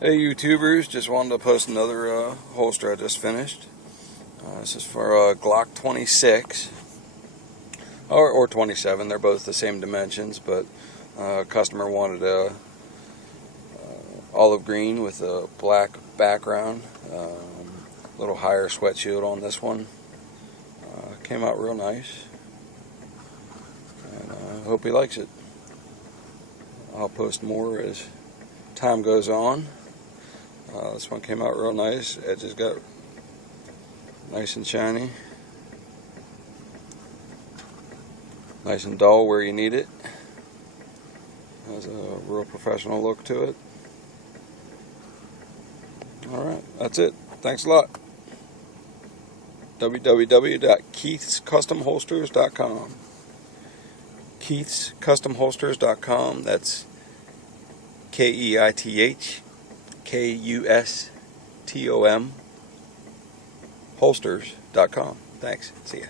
Hey YouTubers, just wanted to post another holster I just finished. This is for a GLOCK 26 or 27. They're both the same dimensions, but customer wanted a olive green with a black background. A little higher sweat shield on this one. Came out real nice, and I hope he likes it. I'll post more as time goes on. This one came out real nice. Edges got nice and shiny. Nice and dull where you need it. Has a real professional look to it. Alright, that's it. Thanks a lot. www.keithscustomholsters.com KeithsCustomHolsters.com. That's KEITHKUSTOM holsters.com. Thanks. See ya.